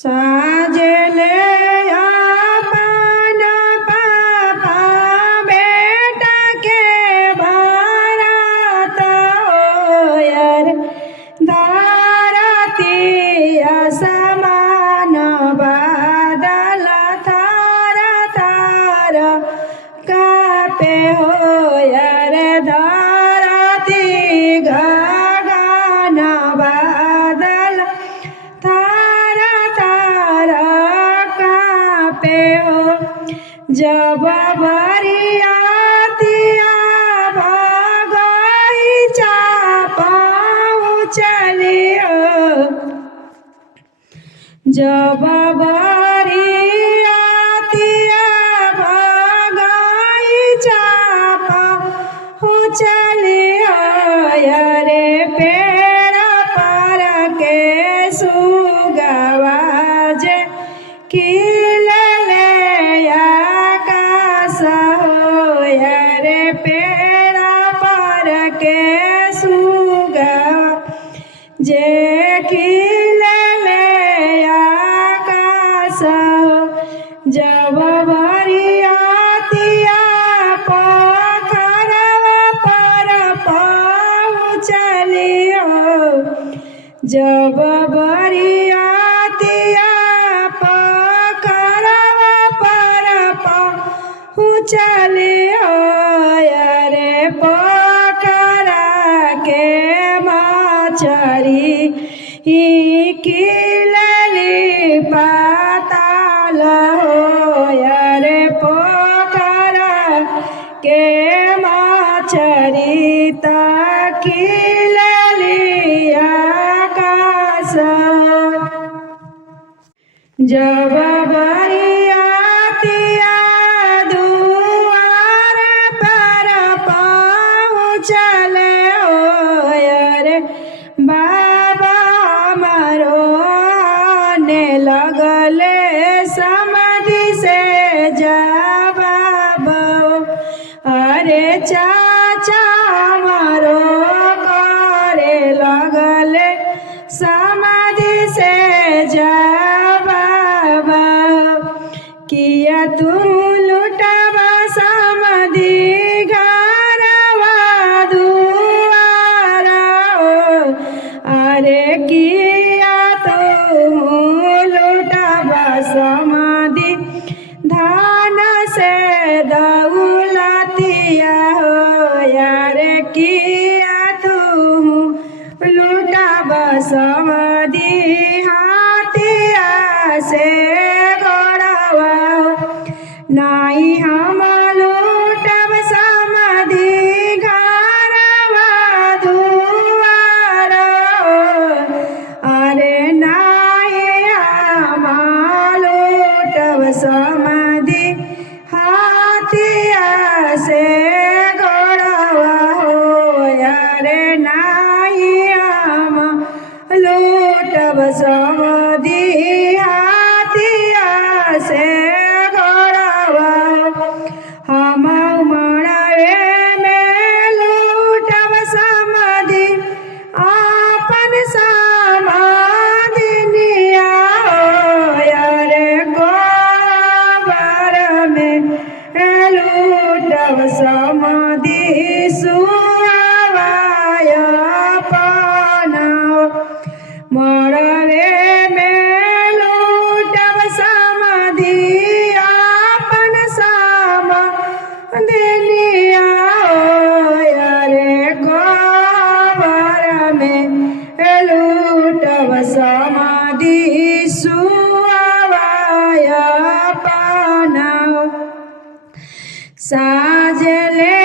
साजले अपन पापा बेटा के भारत ओयर धरतिया समान बादल थार थार कापे होयर धरती गगन बादल थार थार कापे हो जब बरियातिया बगीचा पहुँचलियो जब बरियातिया बगीचा पहुँचलियो रे पेड़ पर के सुगवा जे खिलले आकाश होयर पेड़ पर के सुगवा जे खिलले आकाश जब बरियातिया पोखरवा पर पहुँचलियो जब बरियातिया पोखरवा पर पहुँचलियो रे पोखरा के मछरी खिलली पाताल होयर पोखरा के मछरी त खिलली आकाश जब बरियातिया दुआर पर पहुँचले होयर बाबा मारो ने लगले समाधि से जवाब अरे चाचा मारो करे लगले समाधि से जवाब किया तुम लुटवा समाधि घरवा दुआरा अरे किया तुम लुटवा समाधि धान से दौलतिया हो यार किया तुम लुटवा समाधि हाथिया से गौरवा नाई हम लुटब समाधि घरवा दुआरा अरे नाई हम लुटब समाधि हाथिया से गौरवा हो यारे नाई हम लुटब समाधि हाथिया से गौरवा हम मरवे में लुटब समाधि आपन समाधि निया रे गोबर में लुटब समाधि सुवाय पाना मरवे में लुटब समाधि आपन समाधि निया रे गोबर में लुटब समाधि सुवाय पाना साजले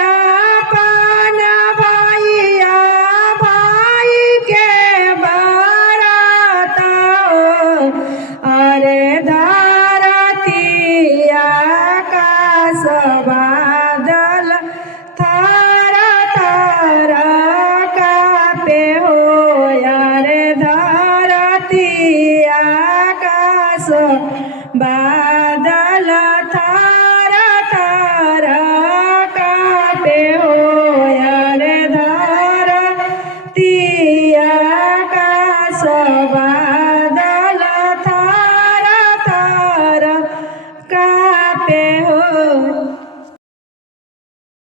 अपन भैया भाई के बारात अरे धरतिया आकाश बादल थार थार कापे हो यारे धरतिया आकाश बादल थार थार कापे हो यारे धरतिया आकाश बादल था